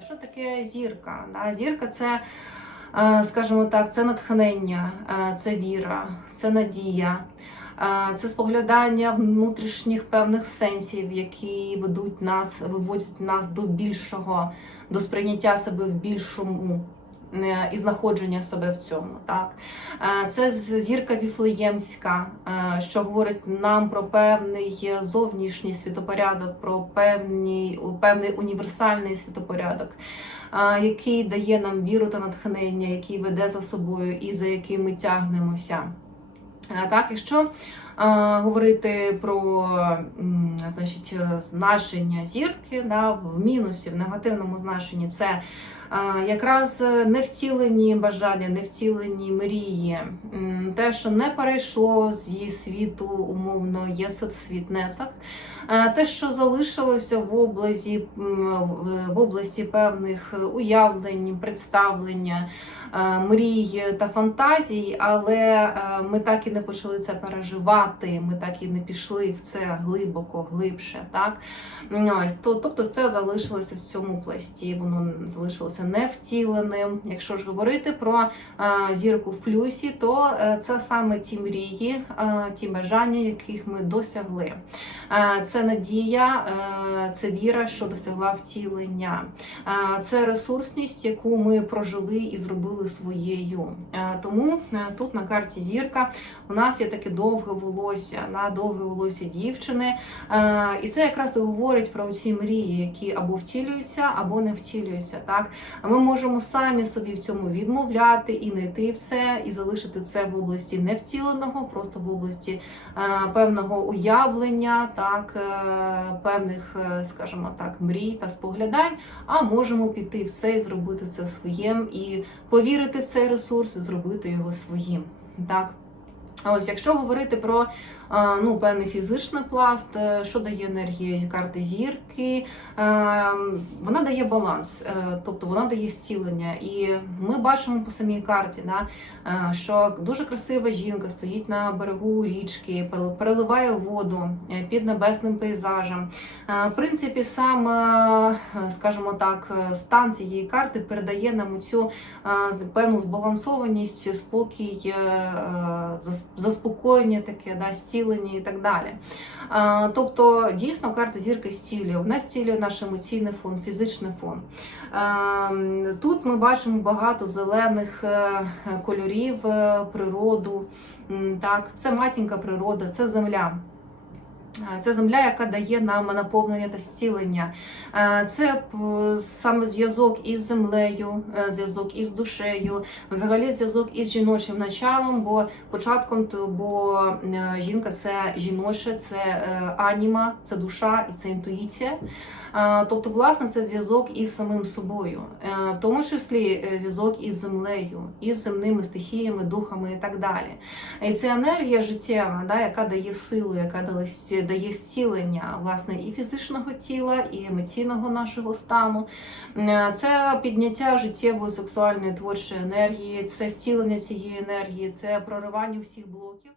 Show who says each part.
Speaker 1: Що таке зірка? Зірка це, е, скажімо так, це натхнення, е, це віра, це надія, е, це споглядання внутрішніх певних сенсів, які ведуть нас, виводять нас до більшого, до сприйняття себе в більшому. І знаходження себе в цьому, так Е, це зірка Віфлеємська, е, що говорить нам про певний зовнішній світопорядок, про певний, певний універсальний світопорядок, е, який дає нам віру та натхнення, який веде за собою і за яким ми тягнемося. Так, якщо говорити про значить, значення зірки, да, в мінусі, в негативному значенні, це якраз невтілені бажання, невтілені мрії, те, що не перейшло з її світу, умовно, єсет-світ Нецах, Е, те, що залишилося в області, в- області певних уявлень, представлення, мрій та фантазій, але ми так і не почали це переживати. Ми так і не пішли в це глибоко, глибше. Так тобто, це залишилося в цьому пласті. Воно залишилося невтіленим. Якщо ж говорити про зірку в плюсі, то е, це саме ті мрії, ті бажання, яких ми досягли. Це надія, е, це віра, що досягла втілення. Це ресурсність, яку ми прожили і зробили своєю. Е, Тому тут на карті зірка у нас є таке довге волосся, на довге волосся дівчини. Е, І це якраз і говорить про ці мрії, які або втілюються, або не втілюються. Так ми можемо самі собі в цьому відмовляти і не йти все, і залишити це в області невтіленого, просто в області е, певного уявлення, так е, певних, скажімо так, мрій та споглядань. А можемо піти все і зробити це своїм, і повірити в цей ресурс, і зробити його своїм. Так. Ось, якщо говорити про е, ну, певний фізичний пласт, е, що дає енергія карти зірки, е, вона дає баланс, тобто вона дає зцілення. І ми бачимо по самій карті, що дуже красива жінка стоїть на берегу річки, переливає воду під небесним пейзажем. В принципі, сам, скажімо так, стан цієї карти передає нам цю певну збалансованість, спокій, е, е, зас- заспокоєння таке, да, зцілення і так далі. А, Тобто, дійсно, карта зірки зцілює. Вона зцілює наш емоційний фон, фізичний фон. А, Тут ми бачимо багато зелених е, кольорів, е, природу. Так, це матінка природа, це земля. Е, Це земля, яка дає нам наповнення та зцілення. Е, Це саме зв'язок із землею, е, зв'язок із душею, взагалі зв'язок із жіночим началом, бо початком, бо е, жінка це жіноче, це е, аніма, це душа і це інтуїція. Е, Тобто, власне, це зв'язок із самим собою, Е, в тому числі е, зв'язок із землею, із земними стихіями, духами і так далі. І це енергія життєва, яка дає силу, яка дає дає зцілення власне і фізичного тіла, і емоційного нашого стану. Е, Це підняття життєвої сексуальної творчої енергії, це зцілення цієї енергії, це проривання всіх блоків.